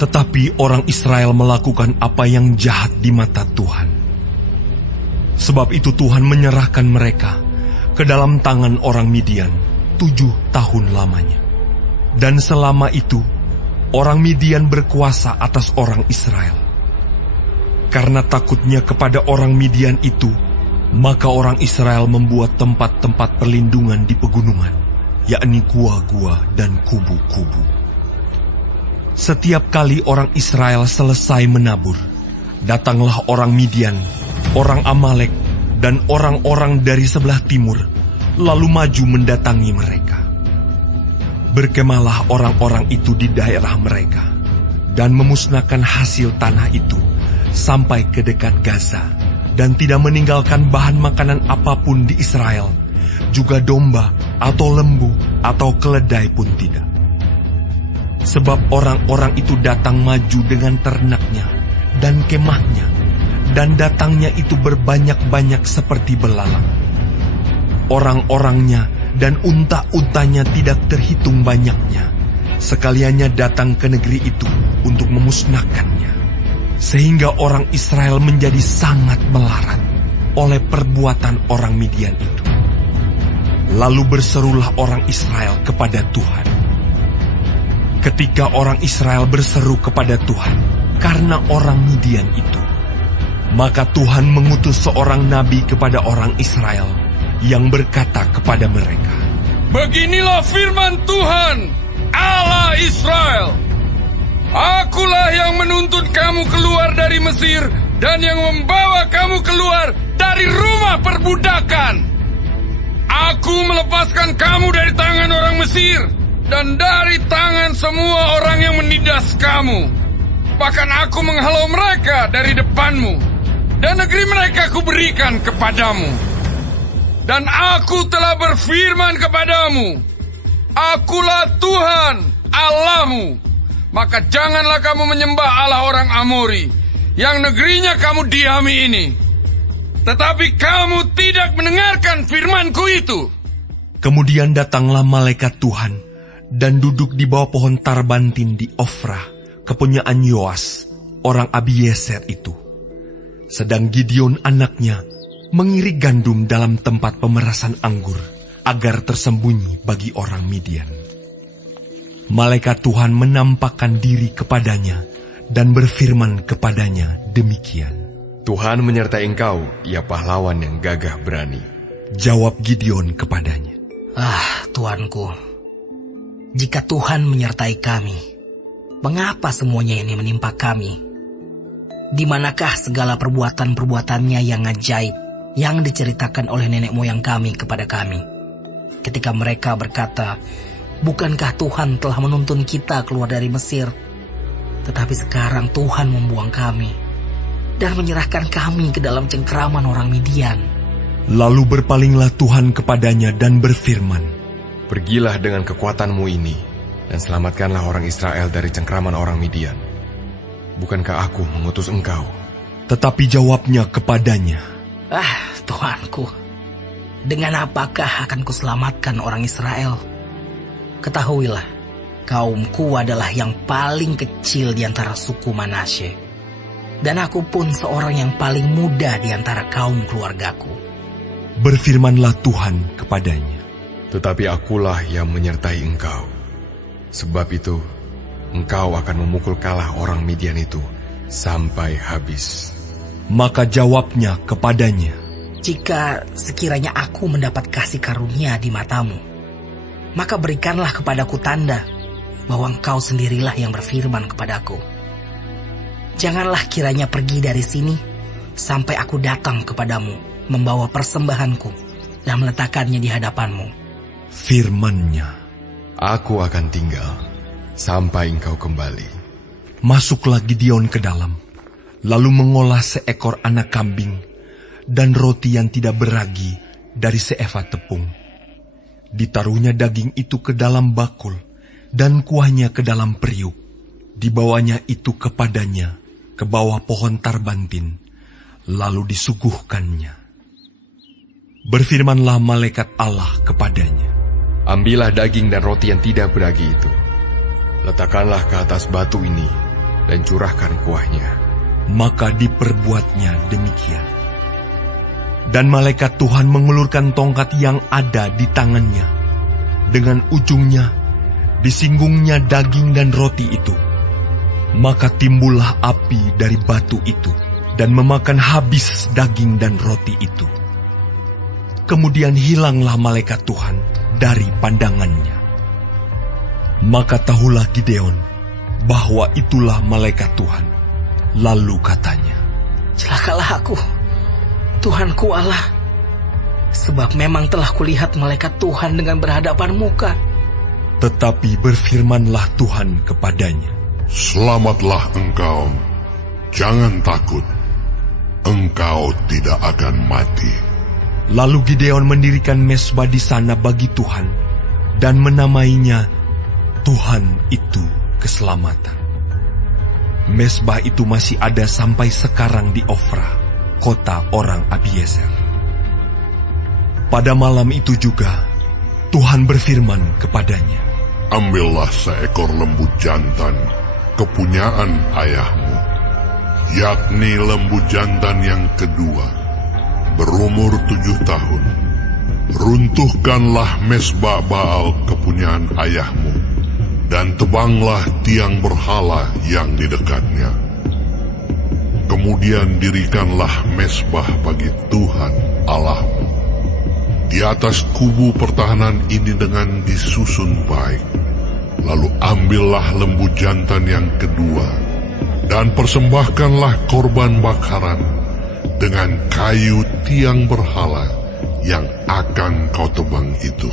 Tetapi orang Israel melakukan apa yang jahat di mata Tuhan. Sebab itu Tuhan menyerahkan mereka ke dalam tangan orang Midian 7 tahun lamanya. Dan selama itu, orang Midian berkuasa atas orang Israel. Karena takutnya kepada orang Midian itu, maka orang Israel membuat tempat-tempat perlindungan di pegunungan, yakni gua-gua dan kubu-kubu. Setiap kali orang Israel selesai menabur, datanglah orang Midian, orang Amalek, dan orang-orang dari sebelah timur, lalu maju mendatangi mereka. Berkemalah orang-orang itu di daerah mereka, dan memusnahkan hasil tanah itu sampai ke dekat Gaza, dan tidak meninggalkan bahan makanan apapun di Israel, juga domba atau lembu atau keledai pun tidak. Sebab orang-orang itu datang maju dengan ternaknya dan kemahnya, dan datangnya itu berbanyak-banyak seperti belalang. Orang-orangnya dan unta-untanya tidak terhitung banyaknya, sekaliannya datang ke negeri itu untuk memusnahkannya. Sehingga orang Israel menjadi sangat melarat oleh perbuatan orang Midian itu. Lalu berserulah orang Israel kepada Tuhan. Ketika orang Israel berseru kepada Tuhan karena orang Midian itu, maka Tuhan mengutus seorang nabi kepada orang Israel yang berkata kepada mereka, "Beginilah firman Tuhan, Allah Israel. Akulah yang menuntun kamu keluar dari Mesir dan yang membawa kamu keluar dari rumah perbudakan. Aku melepaskan kamu dari tangan orang Mesir dan dari tangan semua orang yang menindas kamu. Bahkan aku menghalau mereka dari depanmu, dan negeri mereka kuberikan kepadamu. Dan aku telah berfirman kepadamu, Akulah Tuhan Allahmu. Maka janganlah kamu menyembah Allah orang Amori, yang negerinya kamu diami ini. Tetapi kamu tidak mendengarkan firmanku itu." Kemudian datanglah malaikat Tuhan dan duduk di bawah pohon tarbantin di Ofrah, kepunyaan Yoas, orang Abieser itu. Sedang Gideon anaknya mengirik gandum dalam tempat pemerasan anggur, agar tersembunyi bagi orang Midian. Malaikat Tuhan menampakkan diri kepadanya dan berfirman kepadanya demikian, "Tuhan menyertai engkau, ya pahlawan yang gagah berani." Jawab Gideon kepadanya, Tuanku, jika Tuhan menyertai kami, mengapa semuanya ini menimpa kami? Di manakah segala perbuatan-perbuatannya yang ajaib yang diceritakan oleh nenek moyang kami kepada kami? Ketika mereka berkata, "Bukankah Tuhan telah menuntun kita keluar dari Mesir? Tetapi sekarang Tuhan membuang kami dan menyerahkan kami ke dalam cengkeraman orang Midian." Lalu berpalinglah Tuhan kepadanya dan berfirman, "Pergilah dengan kekuatanmu ini, dan selamatkanlah orang Israel dari cengkeraman orang Midian. Bukankah aku mengutus engkau?" Tetapi jawabnya kepadanya, Tuanku, dengan apakah akan kuselamatkan orang Israel? Ketahuilah, kaumku adalah yang paling kecil di antara suku Manasye, dan aku pun seorang yang paling muda di antara kaum keluargaku. Berfirmanlah Tuhan kepadanya, "Tetapi akulah yang menyertai engkau. Sebab itu, engkau akan memukul kalah orang Midian itu sampai habis." Maka jawabnya kepadanya, "Jika sekiranya aku mendapat kasih karunia di matamu, maka berikanlah kepadaku tanda bahwa engkau sendirilah yang berfirman kepadaku. Janganlah kiranya pergi dari sini sampai aku datang kepadamu membawa persembahanku dan meletakkannya di hadapanmu." Firman-Nya, "Aku akan tinggal sampai engkau kembali." Masuklah Gideon ke dalam, lalu mengolah seekor anak kambing dan roti yang tidak beragi dari seefa tepung. Ditaruhnya daging itu ke dalam bakul dan kuahnya ke dalam periuk. Dibawanya itu kepadanya ke bawah pohon tarbantin, lalu disuguhkannya. Berfirmanlah malaikat Allah kepadanya, "Ambillah daging dan roti yang tidak beragi itu, letakkanlah ke atas batu ini, dan curahkan kuahnya. Maka diperbuatnya demikian. Dan malaikat Tuhan mengulurkan tongkat yang ada di tangannya. Dengan ujungnya disinggungnya daging dan roti itu. Maka timbullah api dari batu itu dan memakan habis daging dan roti itu. Kemudian hilanglah malaikat Tuhan dari pandangannya. Maka tahulah Gideon bahwa itulah malaikat Tuhan. Lalu katanya, "Celakalah aku, Tuhanku Allah, sebab memang telah kulihat malaikat Tuhan dengan berhadapan muka." Tetapi berfirmanlah Tuhan kepadanya, "Selamatlah engkau, jangan takut, engkau tidak akan mati." Lalu Gideon mendirikan mezbah di sana bagi Tuhan dan menamainya Tuhan itu keselamatan. Mezbah itu masih ada sampai sekarang di Ofra, kota orang Abiezer. Pada malam itu juga Tuhan berfirman kepadanya, "Ambillah seekor lembu jantan, kepunyaan ayahmu, yakni lembu jantan yang kedua, berumur 7 tahun. Runtuhkanlah mezbah Baal kepunyaan ayahmu, dan tebanglah tiang berhala yang di dekatnya. Kemudian dirikanlah mezbah bagi Tuhan Allahmu. Di atas kubu pertahanan ini dengan disusun baik. Lalu ambillah lembu jantan yang kedua, dan persembahkanlah korban bakaran dengan kayu tiang berhala yang akan kau tebang itu."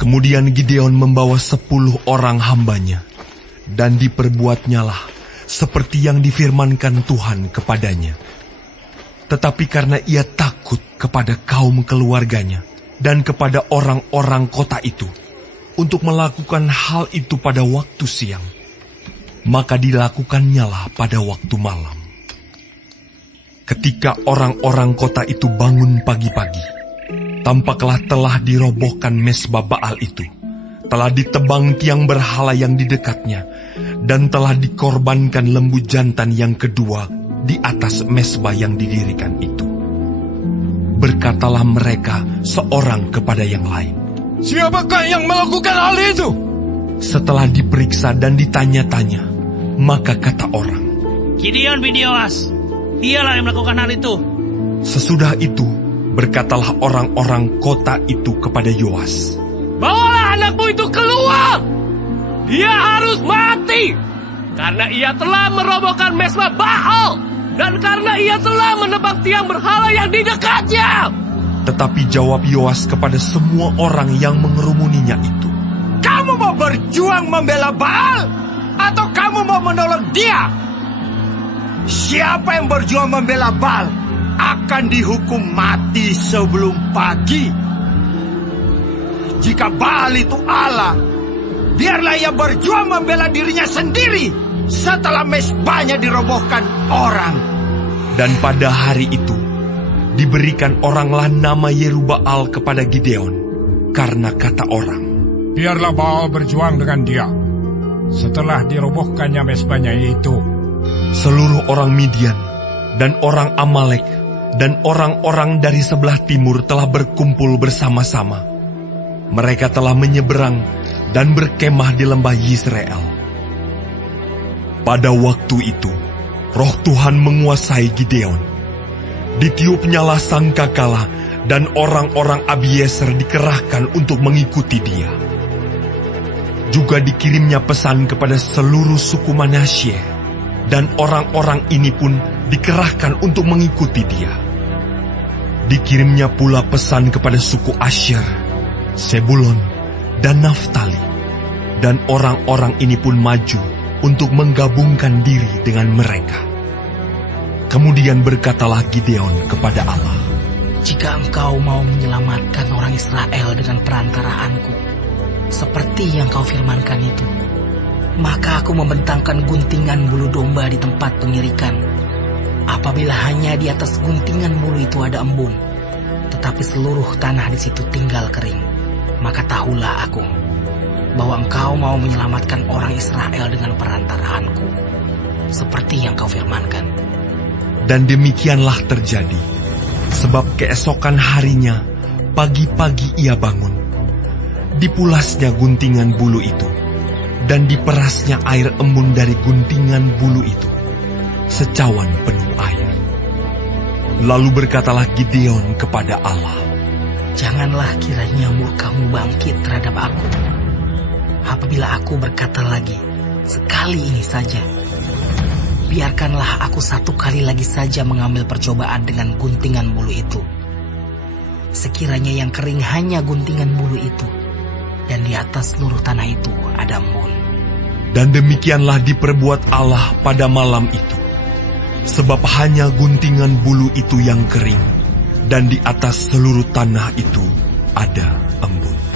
Kemudian Gideon membawa 10 orang hambanya, dan diperbuatnyalah seperti yang difirmankan Tuhan kepadanya. Tetapi karena ia takut kepada kaum keluarganya dan kepada orang-orang kota itu untuk melakukan hal itu pada waktu siang, maka dilakukannya pada waktu malam. Ketika orang-orang kota itu bangun pagi-pagi, tampaklah telah dirobohkan mezbah Baal itu, telah ditebang tiang berhala yang di dekatnya, dan telah dikorbankan lembu jantan yang kedua di atas mezbah yang didirikan itu. Berkatalah mereka seorang kepada yang lain, Siapakah yang melakukan hal itu? Setelah diperiksa dan ditanya-tanya, maka kata orang, Gideon bin Yoas, dialah yang melakukan hal itu. Sesudah itu, berkatalah orang-orang kota itu kepada Yoas, Bawalah anakmu itu keluar. Dia harus mati. Karena ia telah merobohkan mezbah Baal. Dan karena ia telah menebang tiang berhala yang di dekatnya. Tetapi jawab Yoas kepada semua orang yang mengerumuninya itu, Kamu mau berjuang membela Baal? Atau kamu mau menolong dia? Siapa yang berjuang membela Baal akan dihukum mati sebelum pagi. Jika Baal itu Allah, biarlah ia berjuang membela dirinya sendiri setelah mezbahnya dirobohkan orang. Dan pada hari itu, diberikan oranglah nama Yerubbaal kepada Gideon, karena kata orang, Biarlah Baal berjuang dengan dia setelah dirobohkannya mezbahnya itu. Seluruh orang Midian dan orang Amalek dan orang-orang dari sebelah timur telah berkumpul bersama-sama. Mereka telah menyeberang dan berkemah di lembah Yisrael. Pada waktu itu, Roh Tuhan menguasai Gideon. Ditiupnyalah sangkakala dan orang-orang Abiezer dikerahkan untuk mengikuti dia. Juga dikirimnya pesan kepada seluruh suku Manasye, dan orang-orang ini pun dikerahkan untuk mengikuti dia. Dikirimnya pula pesan kepada suku Asher, Sebulon, dan Naftali, dan orang-orang ini pun maju untuk menggabungkan diri dengan mereka. Kemudian berkatalah Gideon kepada Allah, Jika engkau mau menyelamatkan orang Israel dengan perantaraanku, seperti yang kau firmankan itu, maka aku membentangkan guntingan bulu domba di tempat pengirikan. Apabila hanya di atas guntingan bulu itu ada embun, tetapi seluruh tanah di situ tinggal kering, maka tahulah aku bahwa engkau mau menyelamatkan orang Israel dengan perantaraanku. seperti yang kau firmankan. Dan demikianlah terjadi, sebab keesokan harinya, pagi-pagi ia bangun. Dipulasnya guntingan bulu itu, dan diperasnya air embun dari guntingan bulu itu, secawan penuh air. Lalu berkatalah Gideon kepada Allah, Janganlah kiranya murka-Mu bangkit terhadap aku, apabila aku berkata lagi, sekali ini saja. Biarkanlah aku satu kali lagi saja mengambil percobaan dengan guntingan bulu itu. Sekiranya yang kering hanya guntingan bulu itu, dan di atas seluruh tanah itu ada embun. Dan demikianlah diperbuat Allah pada malam itu, sebab hanya guntingan bulu itu yang kering, dan di atas seluruh tanah itu ada embun.